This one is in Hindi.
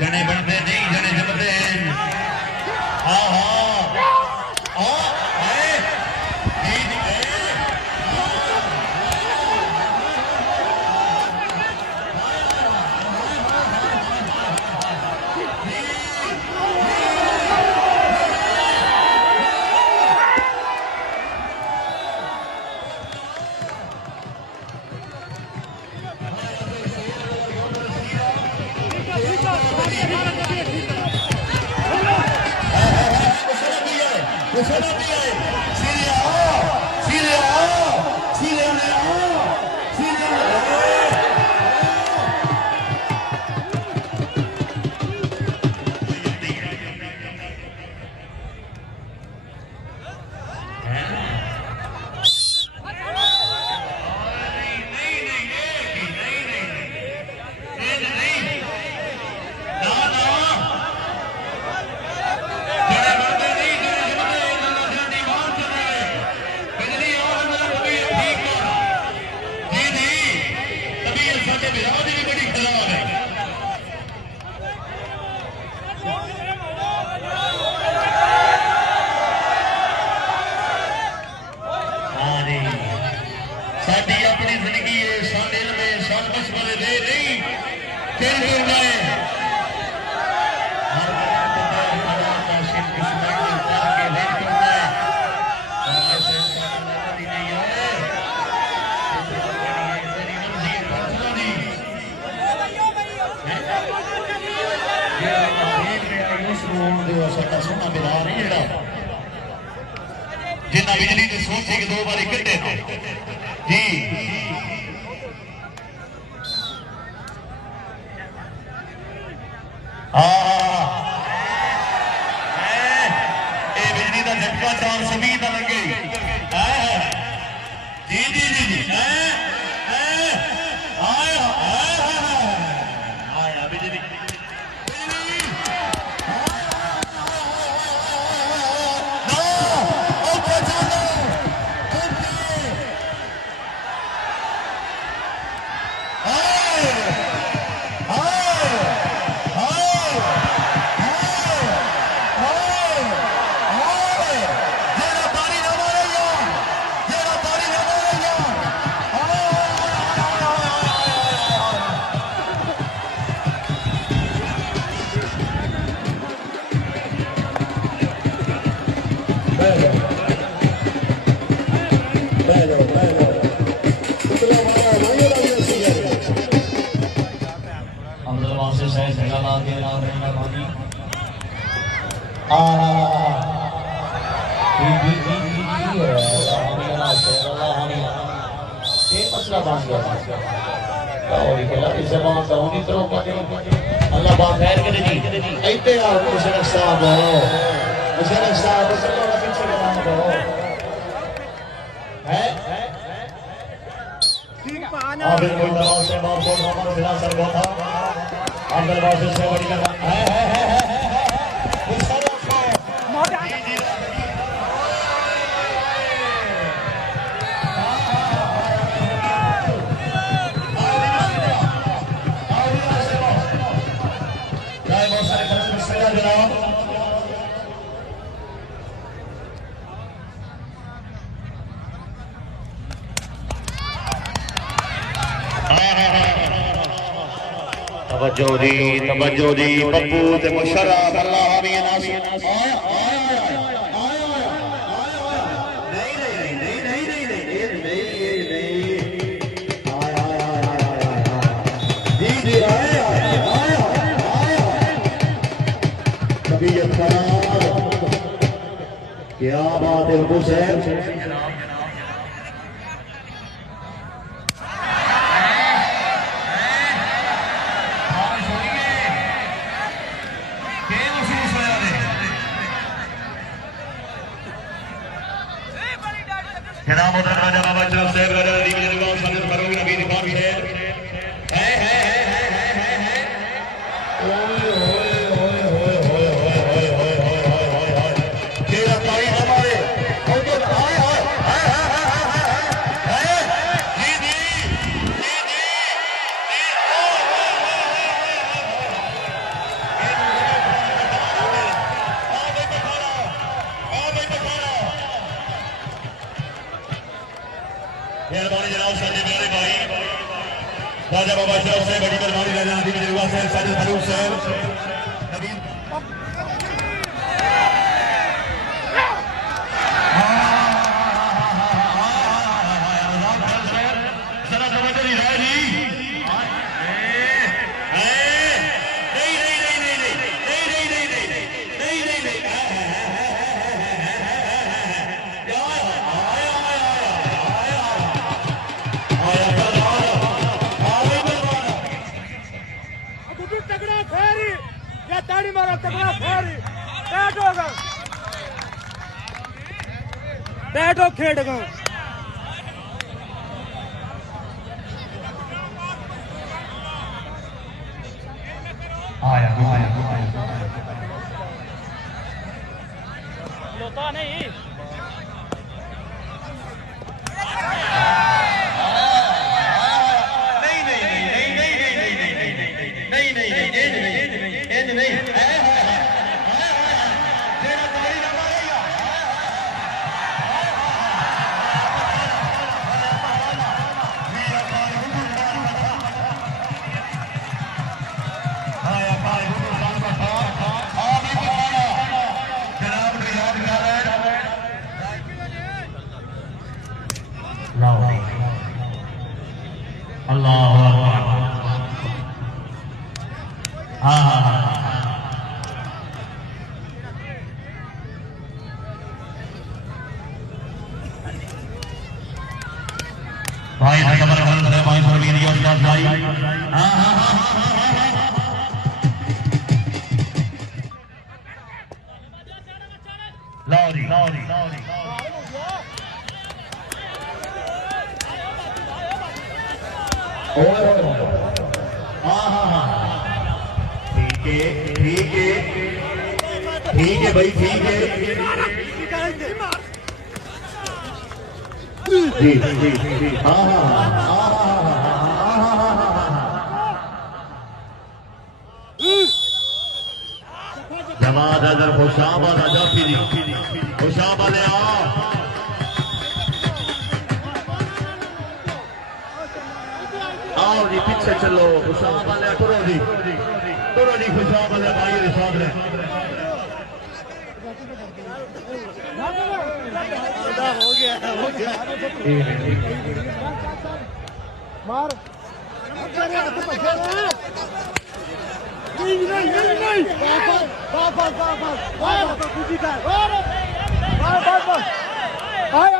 जने बनते नहीं जने जमते हैं। हाँ हाँ जिन्ना बिजली ने सोचे कि 2 बारी कटे जी बिजली का झटका 420 का लगे जी जी जी जी आया बिजली अल्लाह बात खैर करे जी ऐते आ मुशरफ साहब चलो पीछे काम करो है और कोई दवा से बात बोल हमारा जिला सर था अंदर बात से बड़ी है तवज्जो दी बब्बू ते मुशर्रफ अल्लाह भी नासी क्या बात है हुसैन राजा बाबा शरफ से बड़ी मेहरबानी राजा आदि बिजरुआ से साजिद फरूक से ताड़ी मारा तगड़ा फेरी बैट होगा बैट हो खेड़गा आया लोता नहीं भाई खबर कर रहे भाई परवीन की और भाई लौरी ठीक है भाई ठीक है जमात अगर खुशाबा राजा फिरी खुशाबा ले आओ जी पीछे चलो खुशाबा ले तुरो जी खुशाबा ले भाई रे साथ रे हो गया मार नहीं